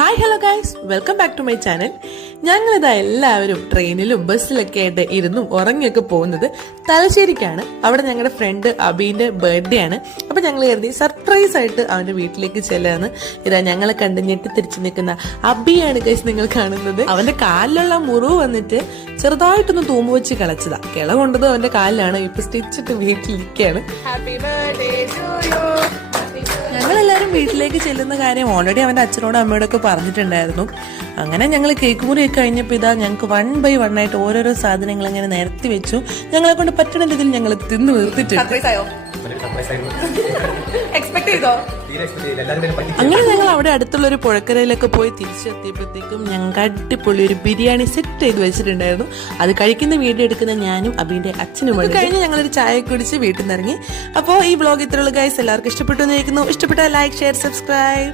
Hi hello guys, welcome back to my channel. ഞങ്ങളിതാ എല്ലാവരും ട്രെയിനിലും ബസ്സിലൊക്കെ ആയിട്ട് ഇരുന്നും ഉറങ്ങിയൊക്കെ പോകുന്നത് തലശ്ശേരിക്കാണ്. അവിടെ ഞങ്ങളുടെ ഫ്രണ്ട് അബീന്റെ ബർത്ത്ഡേ ആണ്. അപ്പൊ ഞങ്ങൾ കരുതി സർപ്രൈസ് ആയിട്ട് അവന്റെ വീട്ടിലേക്ക് ചെല്ലാന്ന്. ഇതാ ഞങ്ങളെ കണ്ട് ഞെട്ടിത്തിരിച്ച് നിൽക്കുന്ന അബിയാണ് ഗൈസ് നിങ്ങൾ കാണുന്നത്. അവന്റെ കാലിലുള്ള മുറിവ് വന്നിട്ട് ചെറുതായിട്ടൊന്ന് തൂമ്പ് വെച്ച് കളച്ചതാ. കിള കൊണ്ടത് അവന്റെ കാലിലാണ്. ഇപ്പൊ സ്റ്റിച്ചിട്ട് വീട്ടിലിരിക്കുകയാണ്. Happy birthday to you. ഞങ്ങളെല്ലാവരും വീട്ടിലേക്ക് ചെല്ലുന്ന കാര്യം ഓൾറെഡി അവൻ്റെ അച്ഛനോടും അമ്മയോടൊക്കെ പറഞ്ഞിട്ടുണ്ടായിരുന്നു. അങ്ങനെ ഞങ്ങൾ കേക്ക് മുറിയൊക്കെ കഴിഞ്ഞപ്പോൾ ഇതാ ഞങ്ങൾക്ക് 1 by 1 ആയിട്ട് ഓരോരോ സാധനങ്ങൾ അങ്ങനെ നിരത്തി വെച്ചു. ഞങ്ങളെ കൊണ്ട് പറ്റുന്ന രീതിയിൽ ഞങ്ങൾ തിന്നു തീർത്തിട്ടുണ്ട്. അങ്ങനെ ഞങ്ങൾ അവിടെ അടുത്തുള്ള ഒരു പുഴക്കരയിലൊക്കെ പോയി തിരിച്ചെത്തിയപ്പോഴത്തേക്കും ഞങ്ങൾക്ക് അടിപൊളി ഒരു ബിരിയാണി സെറ്റ് ചെയ്ത് വെച്ചിട്ടുണ്ടായിരുന്നു. അത് കഴിക്കുന്ന വീഡിയോ എടുക്കുന്ന ഞാനും അബീന്റെ അച്ഛനും കഴിഞ്ഞ് ഞങ്ങളൊരു ചായ കുടിച്ച് വീട്ടിൽ നിന്ന് ഇറങ്ങി. അപ്പോൾ ഈ വ്ളോഗ് ഇത്രയുള്ള ഗൈസ്, എല്ലാവർക്കും ഇഷ്ടപ്പെട്ടു എന്ന് ചോദിക്കുന്നു. ഇഷ്ടപ്പെട്ടാൽ ലൈക്ക്, ഷെയർ, സബ്സ്ക്രൈബ്.